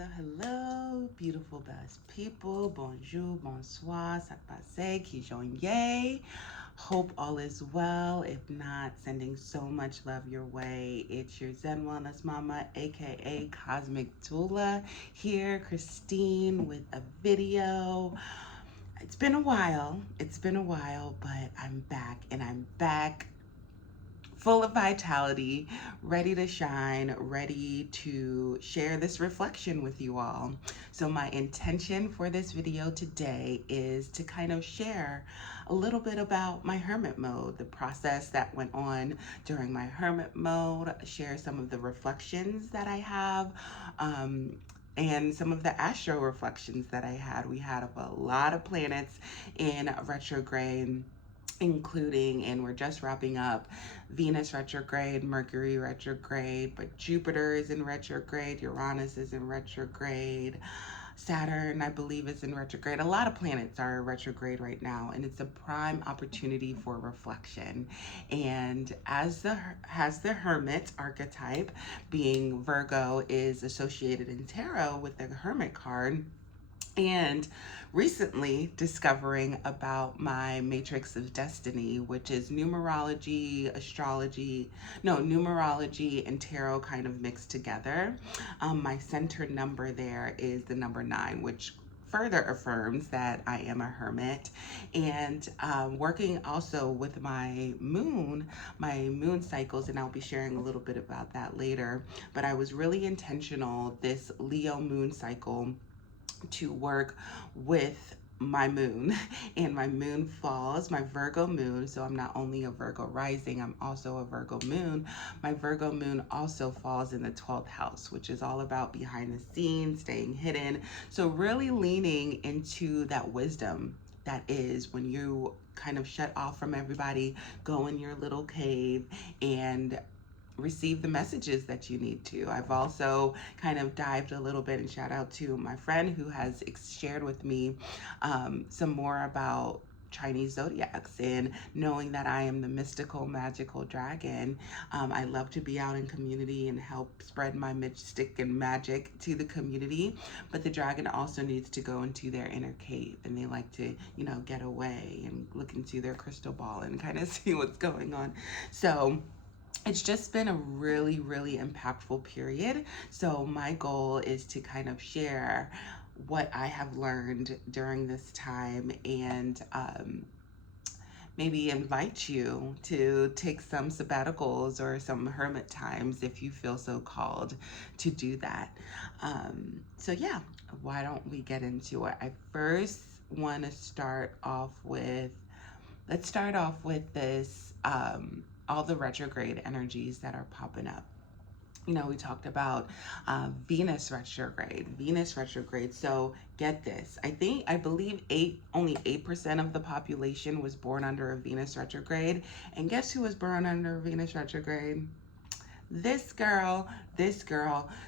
Hello, beautiful best people. Bonjour, bonsoir, ça passe, qui joignez. Hope all is well. If not, sending so much love your way. It's your Zen Wellness Mama, aka Cosmic Doula, here, Christine, with a video. It's been a while. But I'm back, and I'm back full of vitality, ready to shine, ready to share this reflection with you all. So my intention for this video today is to kind of share a little bit about my hermit mode, the process that went on during my hermit mode, share some of the reflections that I have, and some of the astro reflections that I had. We had a lot of planets in retrograde, including, and we're just wrapping up, Venus retrograde, Mercury retrograde, but Jupiter is in retrograde, Uranus is in retrograde, Saturn, I believe, is in retrograde. A lot of planets are retrograde right now, and it's a prime opportunity for reflection. And as the Hermit archetype, being Virgo, is associated in tarot with the Hermit card, and recently discovering about my matrix of destiny, which is numerology, numerology and tarot kind of mixed together. My center number there is the number 9, which further affirms that I am a hermit. And working also with my moon cycles, and I'll be sharing a little bit about that later. But I was really intentional this Leo moon cycle to work with my moon, and my moon falls, my Virgo moon. So I'm not only a Virgo rising, I'm also a Virgo moon. My Virgo moon also falls in the 12th house, which is all about behind the scenes, staying hidden. So really leaning into that wisdom that is when you kind of shut off from everybody, go in your little cave and receive the messages that you need to. I've also kind of dived a little bit, and shout out to my friend who has shared with me some more about Chinese zodiacs, and knowing that I am the mystical, magical dragon. I love to be out in community and help spread my mystic and magic to the community, but the dragon also needs to go into their inner cave, and they like to, get away and look into their crystal ball and kind of see what's going on. So it's just been a really, really impactful period. So my goal is to kind of share what I have learned during this time, and maybe invite you to take some sabbaticals or some hermit times if you feel so called to do that. So yeah, why don't we get into it? I first want to start off with, this, all the retrograde energies that are popping up. We talked about Venus retrograde. So get this. I believe only 8% of the population was born under a Venus retrograde. And guess who was born under a Venus retrograde? This girl.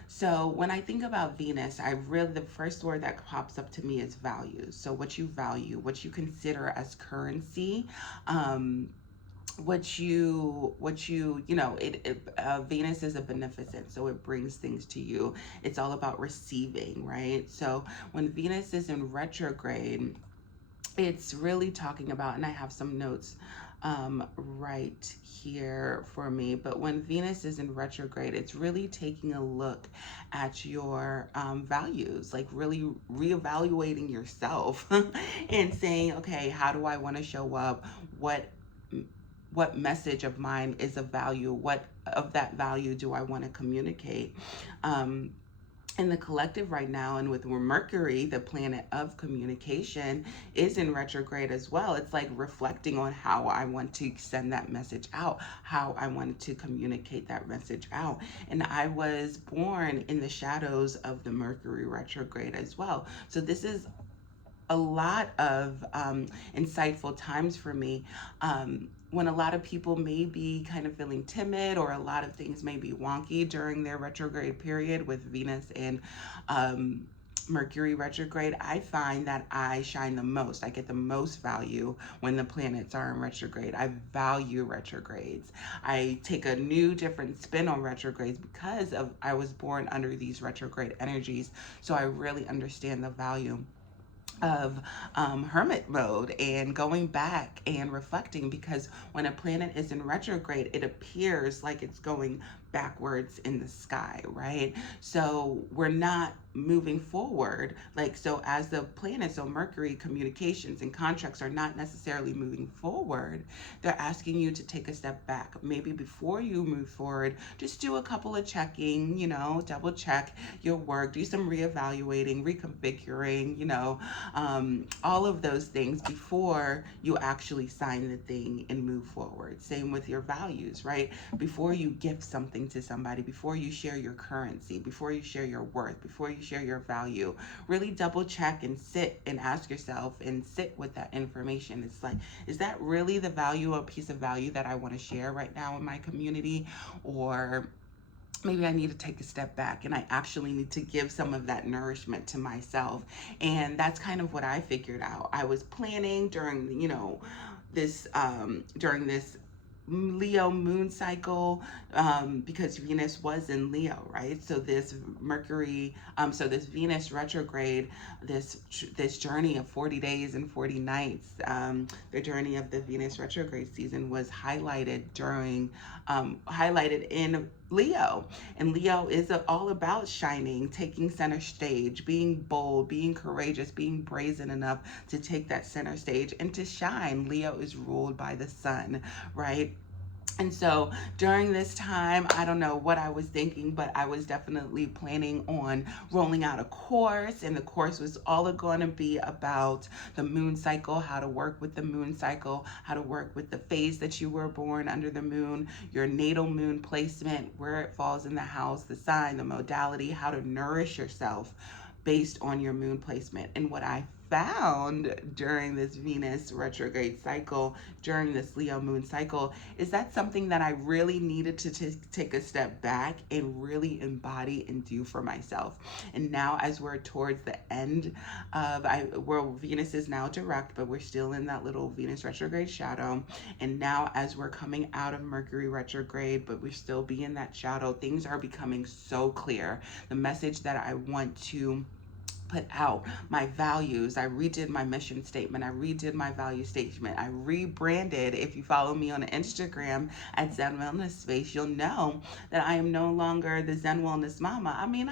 So when I think about Venus, the first word that pops up to me is values. So what you value, what you consider as currency, Venus is a beneficent, so it brings things to you. It's all about receiving, right? So when Venus is in retrograde, it's really talking about, and I have some notes right here for me, but when Venus is in retrograde, it's really taking a look at your values, like really reevaluating yourself and saying, okay, how do I want to show up? What message of mine is of value? What of that value do I want to communicate? In the collective right now, and with Mercury, the planet of communication, is in retrograde as well. It's like reflecting on how I want to send that message out, how I want to communicate that message out. And I was born in the shadows of the Mercury retrograde as well. So this is a lot of insightful times for me, when a lot of people may be kind of feeling timid, or a lot of things may be wonky during their retrograde period with Venus and Mercury retrograde, I find that I shine the most. I get the most value when the planets are in retrograde. I value retrogrades. I take a new, different spin on retrogrades because of I was born under these retrograde energies. So I really understand the value of hermit mode and going back and reflecting, because when a planet is in retrograde, it appears like it's going backwards in the sky, right? So we're not moving forward. Like, so as the planets, so Mercury, communications and contracts are not necessarily moving forward. They're asking you to take a step back. Maybe before you move forward, just do a couple of checking, you know, double check your work, do some reevaluating, reconfiguring, you know, all of those things before you actually sign the thing and move forward. Same with your values, right? Before you gift something to somebody, before you share your currency, before you share your worth, before you share your value, really double check and sit and ask yourself and sit with that information. It's like, is that really the value, a piece of value that I want to share right now in my community? Or maybe I need to take a step back and I actually need to give some of that nourishment to myself. And that's kind of what I figured out. I was planning during, you know, this, during this Leo moon cycle, because Venus was in Leo, right? So this Mercury, so this Venus retrograde, this journey of 40 days and 40 nights, the journey of the Venus retrograde season was highlighted during, highlighted in Leo. And Leo is all about shining, taking center stage, being bold, being courageous, being brazen enough to take that center stage and to shine. Leo is ruled by the sun, right? And so during this time, I don't know what I was thinking, but I was definitely planning on rolling out a course. And the course was all going to be about the moon cycle, how to work with the moon cycle, how to work with the phase that you were born under the moon, your natal moon placement, where it falls in the house, the sign, the modality, how to nourish yourself based on your moon placement. And what I found during this Venus retrograde cycle, during this Leo moon cycle, is that something that I really needed to take a step back and really embody and do for myself. And now as we're towards the end of, Venus is now direct, but we're still in that little Venus retrograde shadow. And now as we're coming out of Mercury retrograde, but we're still be in that shadow, things are becoming so clear. The message that I want to put out, my values, I redid my mission statement, I redid my value statement, I rebranded. If you follow me on Instagram at Zen Wellness Space, you'll know that I am no longer the Zen Wellness Mama. I mean,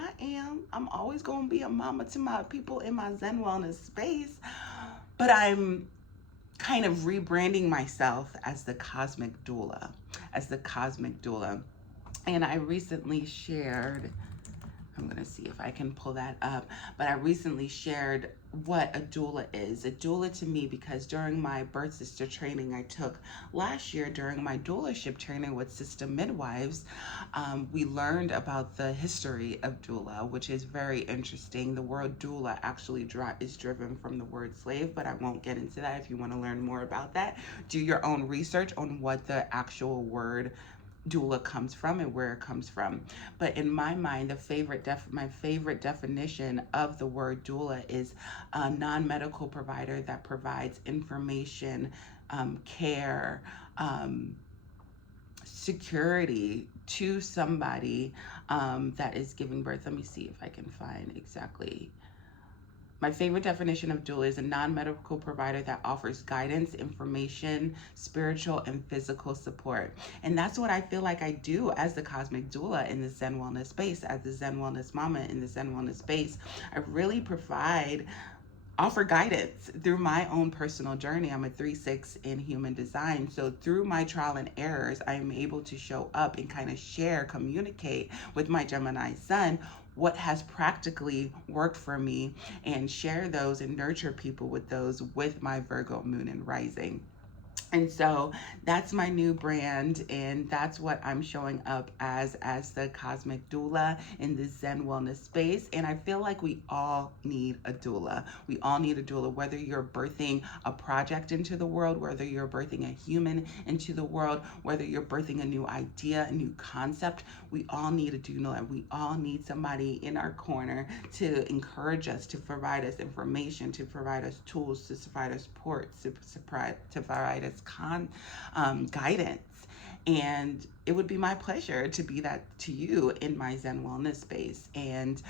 I'm always going to be a mama to my people in my Zen Wellness Space, but I'm kind of rebranding myself as the Cosmic Doula, And I recently shared, I'm going to see if I can pull that up, but I recently shared what a doula is. A doula to me, because during my birth sister training I took last year, during my doulaship training with sister midwives, we learned about the history of doula, which is very interesting. The word doula actually is driven from the word slave, but I won't get into that. If you want to learn more about that, do your own research on what the actual word doula comes from and where it comes from. But in my mind, my favorite definition of the word doula is a non-medical provider that provides information, care, security to somebody that is giving birth. Let me see if I can find exactly. My favorite definition of doula is a non-medical provider that offers guidance, information, spiritual and physical support. And that's what I feel like I do as the Cosmic Doula in the Zen Wellness Space, as the Zen Wellness Mama in the Zen Wellness Space. I really offer guidance through my own personal journey. I'm a 3/6 in human design. So through my trial and errors, I am able to show up and kind of communicate with my Gemini sun what has practically worked for me and share those and nurture people with those with my Virgo moon and rising. And so that's my new brand, and that's what I'm showing up as the cosmic doula in the Zen Wellness Space. And I feel like we all need a doula. We all need a doula, whether you're birthing a project into the world, whether you're birthing a human into the world, whether you're birthing a new idea, a new concept. We all need a doula. We all need somebody in our corner to encourage us, to provide us information, to provide us tools, to provide us support, to provide us guidance. And it would be my pleasure to be that to you in my Zen Wellness Space. And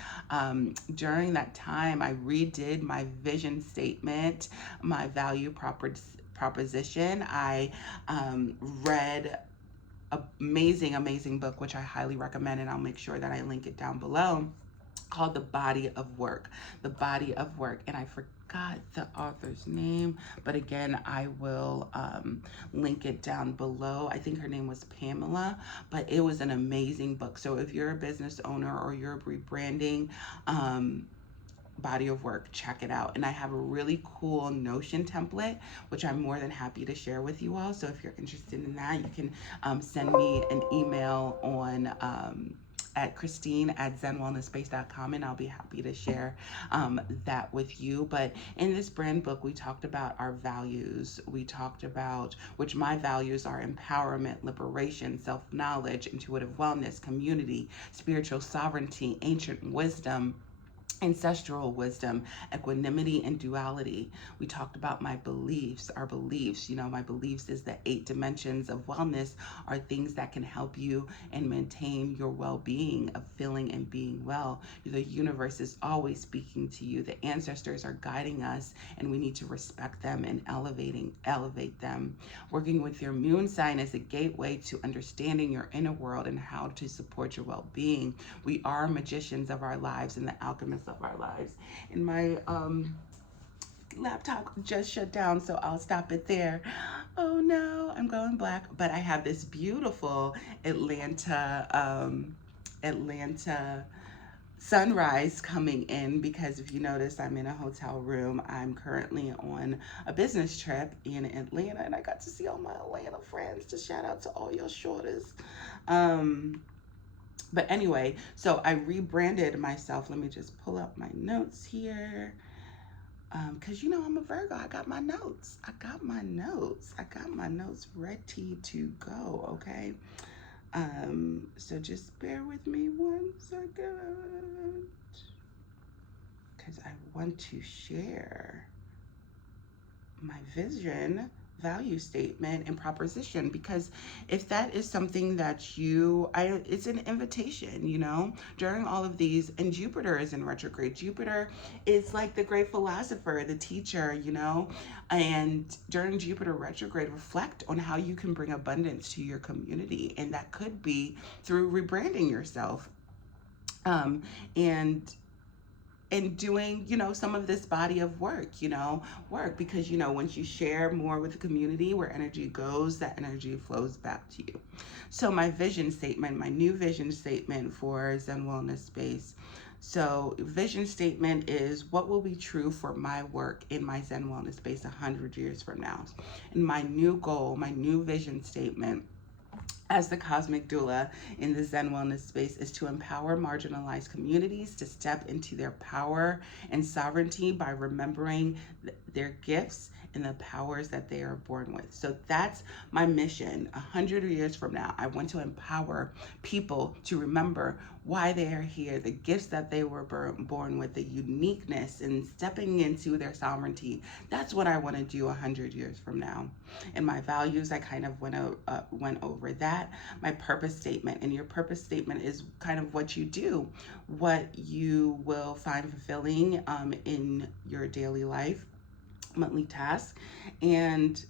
during that time, I redid my vision statement, my value proposition. I read amazing book, which I highly recommend, and I'll make sure that I link it down below, called The Body of Work. The Body of Work. And I forgot the author's name, but again, I will link it down below. I think her name was Pamela, but it was an amazing book. So if you're a business owner or you're rebranding, body of work, check it out. And I have a really cool Notion template, which I'm more than happy to share with you all. So if you're interested in that, you can send me an email on at Christine@ZenWellnessSpace.com, and I'll be happy to share that with you. But in this brand book, we talked about our values. We talked about, which my values are empowerment, liberation, self-knowledge, intuitive wellness, community, spiritual sovereignty, ancient wisdom, ancestral wisdom, equanimity, and duality. We talked about my beliefs, our beliefs. You know, my beliefs is the 8 dimensions of wellness are things that can help you and maintain your well-being of feeling and being well. The universe is always speaking to you. The ancestors are guiding us, and we need to respect them and elevate them. Working with your moon sign is a gateway to understanding your inner world and how to support your well-being. We are magicians of our lives and the alchemists of our lives. And my laptop just shut down, so I'll stop it there. Oh no, I'm going black. But I have this beautiful Atlanta sunrise coming in, because if you notice, I'm in a hotel room. I'm currently on a business trip in Atlanta, and I got to see all my Atlanta friends. To shout out to all your shorters. But anyway, so I rebranded myself. Let me just pull up my notes here. Because, you know, I'm a Virgo. I got my notes. I got my notes ready to go, okay? So just bear with me 1 second. Because I want to share my vision, value statement, and proposition, because if that is something that it's an invitation, you know, during all of these. And Jupiter is in retrograde. Jupiter is like the great philosopher, the teacher, you know, and during Jupiter retrograde, reflect on how you can bring abundance to your community, and that could be through rebranding yourself, and doing, you know, some of this body of work, because, you know, once you share more with the community, where energy goes, that energy flows back to you. So my vision statement, my new vision statement for Zen Wellness Space. So vision statement is what will be true for my work in my Zen Wellness Space 100 years from now. And my new goal, my new vision statement as the cosmic doula in the Zen Wellness Space is to empower marginalized communities to step into their power and sovereignty by remembering their gifts and the powers that they are born with. So that's my mission. 100 years from now, I want to empower people to remember why they are here, the gifts that they were born with, the uniqueness, and stepping into their sovereignty. That's what I want to do 100 years from now. And my values, I kind of went over that. My purpose statement, and your purpose statement is kind of what you do, what you will find fulfilling in your daily life, monthly tasks. And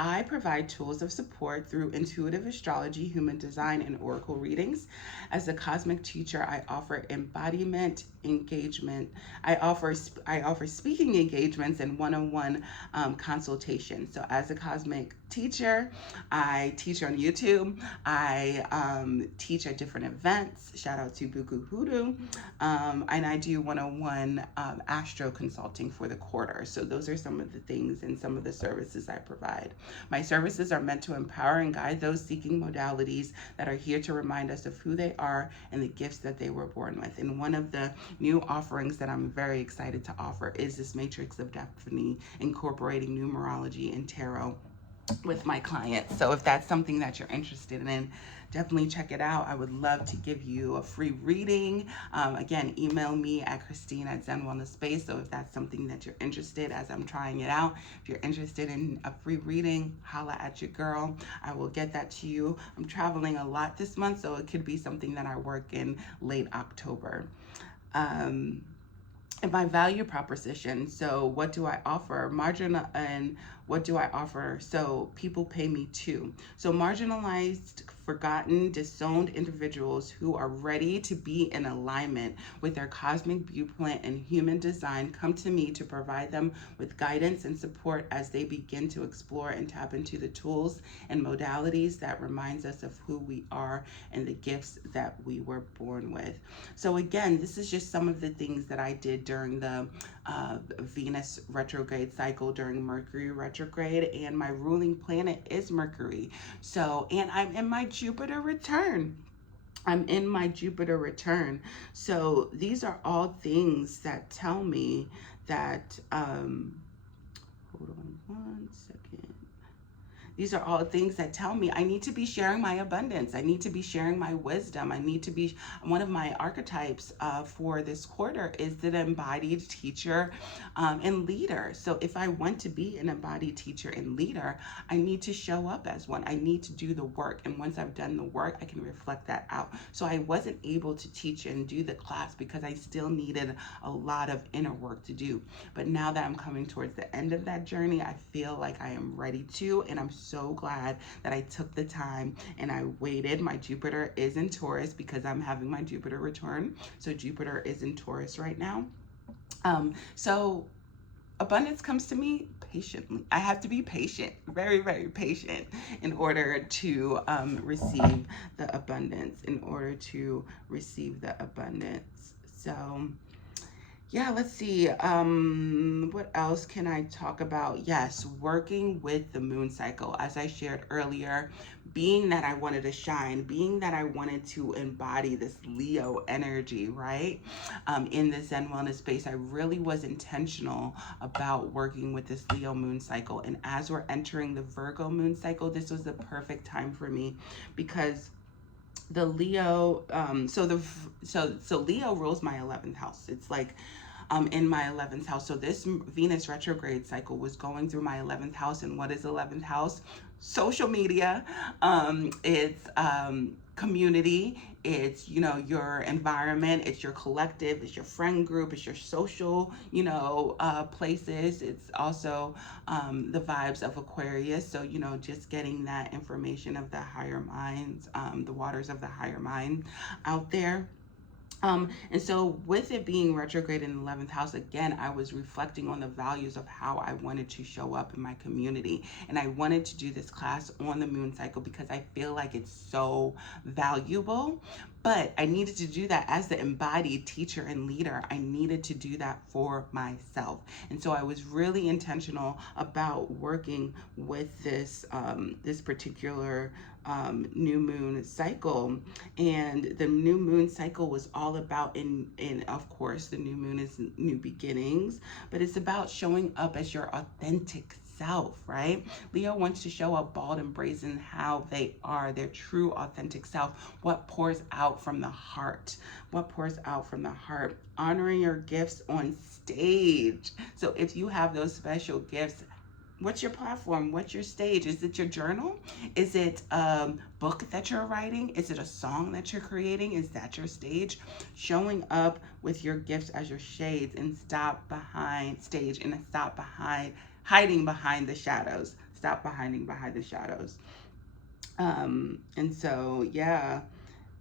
I provide tools of support through intuitive astrology, human design, and oracle readings. As a cosmic teacher, I offer embodiment engagement. I offer speaking engagements and one-on-one consultations. So as a cosmic teacher, I teach on YouTube. I teach at different events. Shout out to Buku Hoodoo. And I do one-on-one astro consulting for the quarter. So those are some of the things and some of the services I provide. My services are meant to empower and guide those seeking modalities that are here to remind us of who they are and the gifts that they were born with. And one of the new offerings that I'm very excited to offer is this Matrix of Destiny, incorporating numerology and tarot with my clients. So if that's something that you're interested in, definitely check it out. I would love to give you a free reading. Again, email me at Christine@Zen Wellness Space. So if that's something that you're interested, as I'm trying it out, if you're interested in a free reading, holla at your girl. I will get that to you. I'm traveling a lot this month, so it could be something that I work in late October. And my value proposition. So what do I offer? And what do I offer? So people pay me too. So marginalized, forgotten, disowned individuals who are ready to be in alignment with their cosmic viewpoint and human design come to me to provide them with guidance and support as they begin to explore and tap into the tools and modalities that reminds us of who we are and the gifts that we were born with. So again, this is just some of the things that I did during the Venus retrograde cycle, during Mercury retrograde, and my ruling planet is Mercury. So, and I'm in my Jupiter return. So these are all things that tell me that, hold on one second. These are all things that tell me I need to be sharing my abundance. I need to be sharing my wisdom. I need to be, one of my archetypes for this quarter is the embodied teacher and leader. So if I want to be an embodied teacher and leader, I need to show up as one. I need to do the work. And once I've done the work, I can reflect that out. So I wasn't able to teach and do the class because I still needed a lot of inner work to do. But now that I'm coming towards the end of that journey, I feel like I am ready to, and I'm so glad that I took the time and I waited. My Jupiter is in Taurus because I'm having my Jupiter return. So Jupiter is in Taurus right now. So abundance comes to me patiently. I have to be patient, very, very patient in order to receive the abundance, So yeah, let's see. What else can I talk about? Yes, working with the moon cycle. As I shared earlier, being that I wanted to shine, being that I wanted to embody this Leo energy, right? In the Zen Wellness Space, I really was intentional about working with this Leo moon cycle. And as we're entering the Virgo moon cycle, this was the perfect time for me because the Leo, so Leo rules my 11th house. It's like in my 11th house. So this Venus retrograde cycle was going through my 11th house. And what is 11th house? Social media. It's community. It's, your environment. It's your collective. It's your friend group. It's your social, places. It's also the vibes of Aquarius. So, just getting that information of the higher minds, the waters of the higher mind out there. And so with it being retrograde in the 11th house, again, I was reflecting on the values of how I wanted to show up in my community. And I wanted to do this class on the moon cycle because I feel like it's so valuable. But I needed to do that as the embodied teacher and leader. I needed to do that for myself. And so I was really intentional about working with this, this particular new moon cycle. And the new moon cycle was all about, in of course, the new moon is new beginnings, but it's about showing up as your authentic self, right? Leo wants to show up bald and brazen how they are, their true authentic self, what pours out from the heart, honoring your gifts on stage. So if you have those special gifts, what's your platform? What's your stage? Is it your journal? Is it a book that you're writing? Is it a song that you're creating? Is that your stage? Showing up with your gifts as your shades and stop behind hiding behind the shadows. Stop hiding behind the shadows. And so, yeah,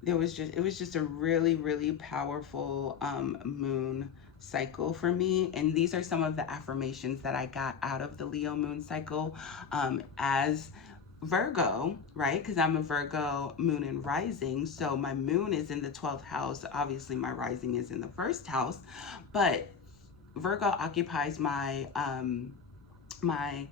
it was just a really, really powerful moon cycle for me. And these are some of the affirmations that I got out of the Leo moon cycle as Virgo, right? Because I'm a Virgo moon and rising. So my moon is in the 12th house. Obviously, my rising is in the 1st house. But Virgo occupies my my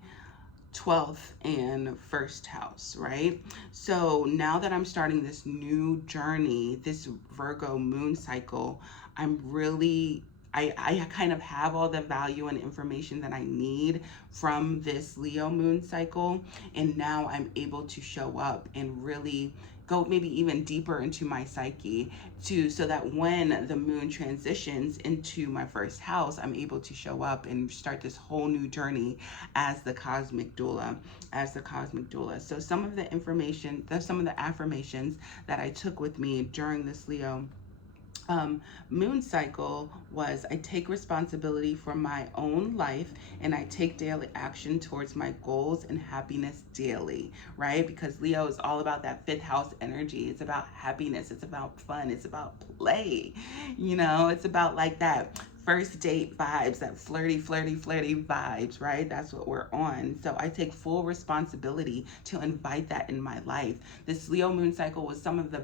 12th and first house, right? So now that I'm starting this new journey, this Virgo moon cycle, I'm really, I kind of have all the value and information that I need from this Leo moon cycle. And now I'm able to show up and really go maybe even deeper into my psyche so that when the moon transitions into my first house, I'm able to show up and start this whole new journey as the cosmic doula, So some of the information, some of the affirmations that I took with me during this Leo moon cycle was: I take responsibility for my own life and I take daily action towards my goals and happiness daily, right? Because Leo is all about that fifth house energy. It's about happiness. It's about fun. It's about play. It's about like that first date vibes, that flirty vibes, right? That's what we're on. So I take full responsibility to invite that in my life. This Leo moon cycle was some of the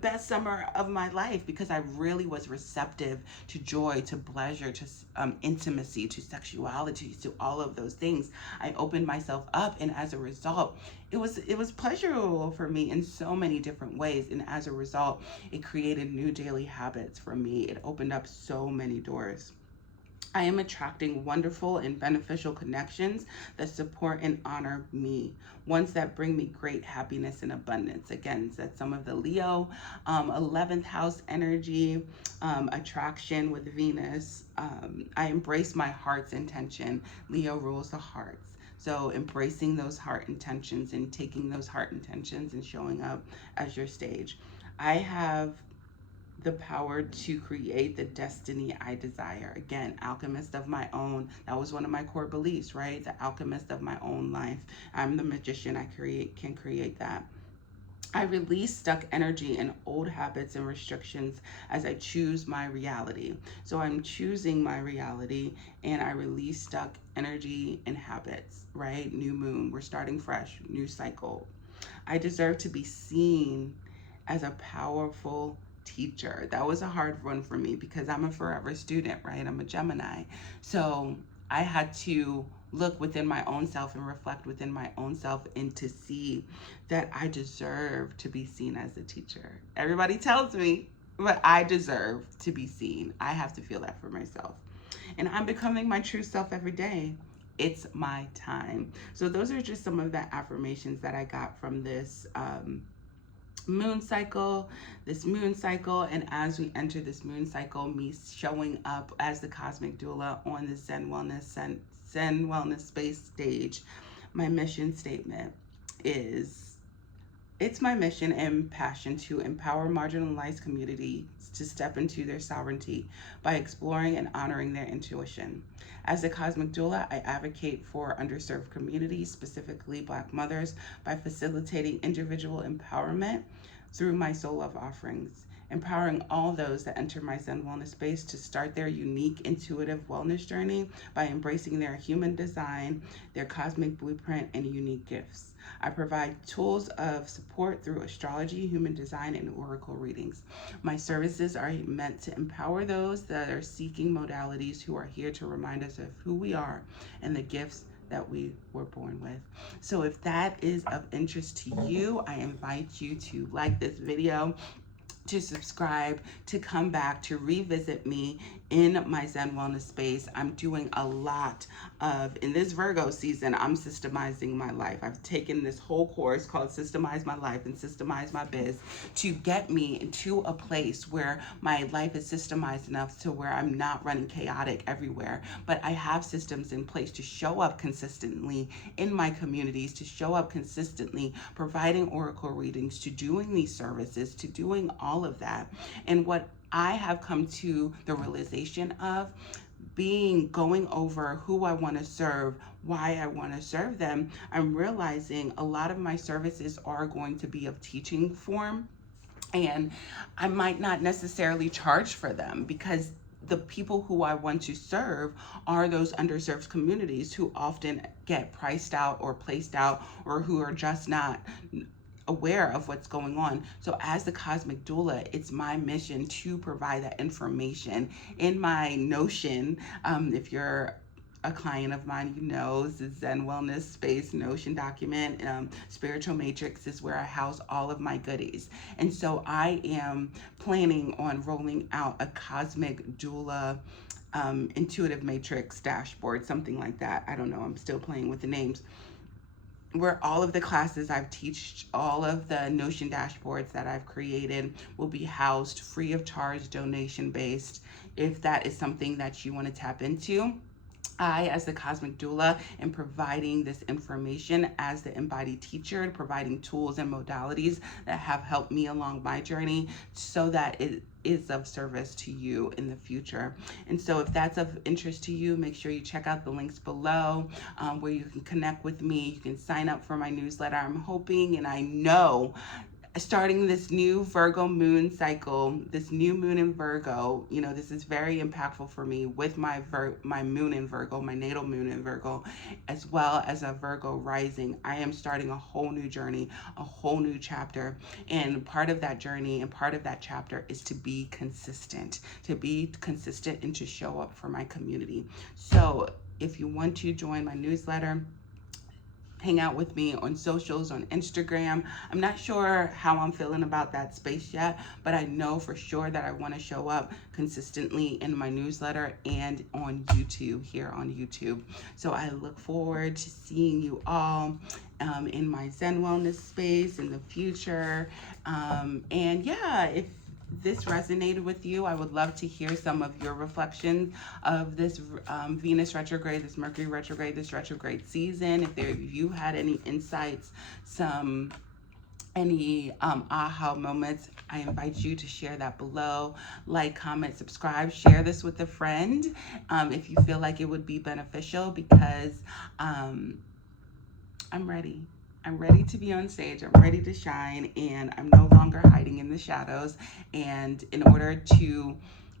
best summer of my life because I really was receptive to joy, to pleasure, to intimacy, to sexuality, to all of those things. I opened myself up, and as a result, it was pleasurable for me in so many different ways. And as a result, it created new daily habits for me. It opened up so many doors. I am attracting wonderful and beneficial connections that support and honor me, ones that bring me great happiness and abundance. Again, that's some of the Leo 11th house energy, attraction with Venus. I embrace my heart's intention. Leo rules the hearts. So embracing those heart intentions and taking those heart intentions and showing up as your stage. I have the power to create the destiny I desire. Again, alchemist of my own. That was one of my core beliefs, right? The alchemist of my own life. I'm the magician. I can create that. I release stuck energy and old habits and restrictions as I choose my reality. So I'm choosing my reality and I release stuck energy and habits, right? New moon. We're starting fresh. New cycle. I deserve to be seen as a powerful teacher. That was a hard one for me because I'm a forever student, right? I'm a Gemini. So I had to look within my own self and reflect within my own self and to see that I deserve to be seen as a teacher. Everybody tells me, but I deserve to be seen. I have to feel that for myself. And I'm becoming my true self every day. It's my time. So those are just some of the affirmations that I got from this moon cycle, and as we enter this moon cycle, me showing up as the cosmic doula on the Zen Wellness Space stage. My mission statement is: it's my mission and passion to empower marginalized communities to step into their sovereignty by exploring and honoring their intuition. As a cosmic doula, I advocate for underserved communities, specifically Black mothers, by facilitating individual empowerment through my soul love offerings, empowering all those that enter my Zen Wellness Space to start their unique intuitive wellness journey by embracing their human design, their cosmic blueprint, and unique gifts. I provide tools of support through astrology, human design, and oracle readings. My services are meant to empower those that are seeking modalities who are here to remind us of who we are and the gifts that we were born with. So if that is of interest to you, I invite you to like this video, to subscribe, to come back, to revisit me in my Zen Wellness Space. I'm doing a lot in this Virgo season, I'm systemizing my life. I've taken this whole course called Systemize My Life and Systemize My Biz to get me into a place where my life is systemized enough to where I'm not running chaotic everywhere, but I have systems in place to show up consistently in my communities, to show up consistently providing oracle readings, to doing these services, to doing all of that. And what I have come to the realization of going over who I want to serve, why I want to serve them, I'm realizing a lot of my services are going to be of teaching form, and I might not necessarily charge for them because the people who I want to serve are those underserved communities who often get priced out or placed out, or who are just not aware of what's going on. So as the cosmic doula, it's my mission to provide that information. In my Notion, if you're a client of mine, knows the Zen Wellness Space Notion document. Spiritual Matrix is where I house all of my goodies. And so I am planning on rolling out a cosmic doula intuitive matrix dashboard, something like that. I don't know. I'm still playing with the names. Where all of the classes I've taught, all of the Notion dashboards that I've created will be housed free of charge, donation based. If that is something that you want to tap into, I, as the cosmic doula, am providing this information as the embodied teacher, providing tools and modalities that have helped me along my journey so that it is of service to you in the future. And so if that's of interest to you, make sure you check out the links below where you can connect with me. You can sign up for my newsletter. I'm hoping, and I know, starting this new Virgo moon cycle, this new moon in Virgo, this is very impactful for me with my moon in Virgo, my natal moon in Virgo, as well as a Virgo rising. I am starting a whole new journey, a whole new chapter. And part of that journey and part of that chapter is to be consistent and to show up for my community. So if you want to join my newsletter, hang out with me on socials, on Instagram. I'm not sure how I'm feeling about that space yet, but I know for sure that I want to show up consistently in my newsletter and on YouTube, here on YouTube. So I look forward to seeing you all in my Zen Wellness Space in the future. And yeah, if this resonated with you, I would love to hear some of your reflections of this Venus retrograde, this Mercury retrograde, this retrograde season. If you had any insights, any aha moments, I invite you to share that below. Like, comment, subscribe, share this with a friend if you feel like it would be beneficial, because I'm ready. I'm ready to be on stage. I'm ready to shine, and I'm no longer hiding in the shadows. And in order to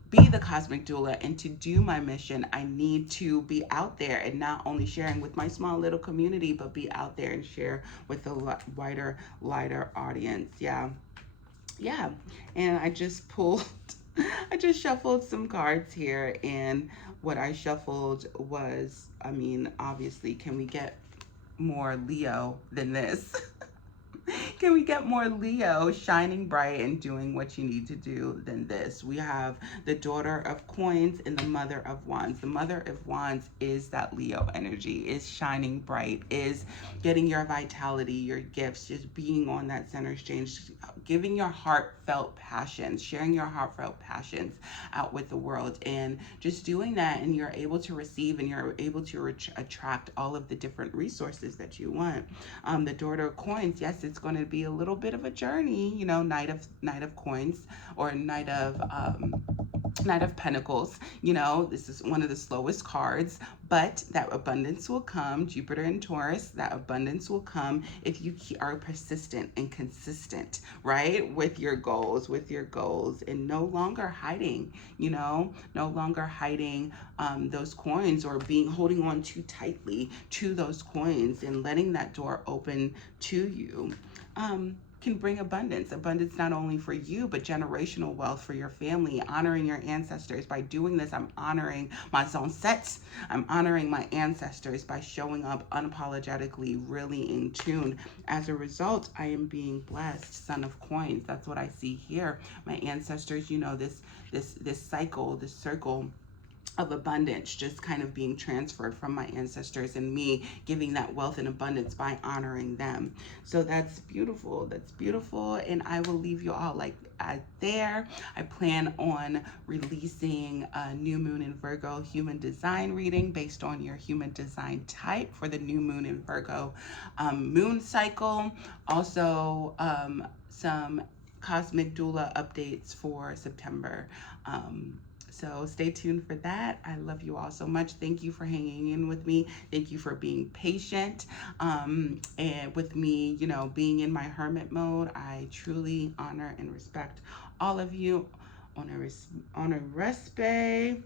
be the cosmic doula and to do my mission, I need to be out there and not only sharing with my small little community, but be out there and share with a wider, lighter audience. Yeah. And I just shuffled some cards here, and what I shuffled was, obviously, can we get more Leo than this? Can we get more Leo shining bright and doing what you need to do than this? We have the Daughter of Coins and the Mother of Wands. The Mother of Wands is that Leo energy, is shining bright, is getting your vitality, your gifts, just being on that center stage, giving your heartfelt passions, sharing your heartfelt passions out with the world, and just doing that, and you're able to receive, and you're able to attract all of the different resources that you want. The Daughter of Coins, yes, it's going to be a little bit of a journey, Knight of Coins, or Knight of Pentacles. This is one of the slowest cards, but that abundance will come. Jupiter and Taurus, that abundance will come if you are persistent and consistent, right? With your goals, and no longer hiding, no longer hiding those coins, or holding on too tightly to those coins, and letting that door open to you. Can bring abundance not only for you, but generational wealth for your family, honoring your ancestors. By doing this, I'm honoring my zone sets. I'm honoring my ancestors by showing up unapologetically, really in tune. As a result, I am being blessed. Son of Coins, that's what I see here. My ancestors, this cycle, this circle of abundance just kind of being transferred from my ancestors, and me giving that wealth and abundance by honoring them. So that's beautiful. And I will leave you all there. I plan on releasing a new moon in Virgo human design reading based on your human design type for the new moon in Virgo moon cycle. Also, some cosmic doula updates for September. So stay tuned for that. I love you all so much. Thank you for hanging in with me. Thank you for being patient and with me, being in my hermit mode. I truly honor and respect all of you. Honor, respect.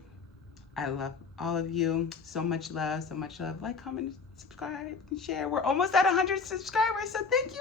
I love all of you. So much love. Like, comment, subscribe, and share. We're almost at 100 subscribers, so thank you